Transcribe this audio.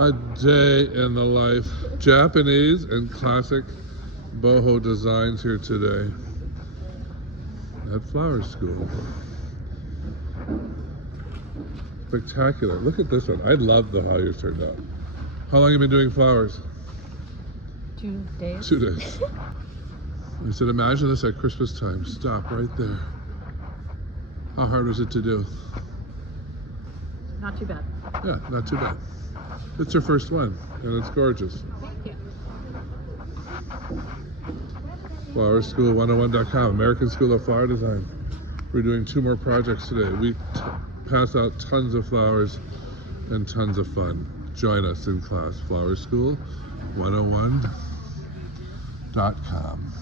A day in the life. Japanese and classic boho designs here today at Flower School. Spectacular. Look at this one. I love how yours turned out. How long have you been doing flowers? 2 days. 2 days. I said, imagine this at Christmas time. Stop right there. How hard was it to do? Not too bad. Yeah, not too bad. It's her first one, and it's gorgeous. Thank you. Flowerschool101.com, American School of Flower Design. We're doing 2 more projects today. We pass out tons of flowers and tons of fun. Join us in class, flowerschool101.com.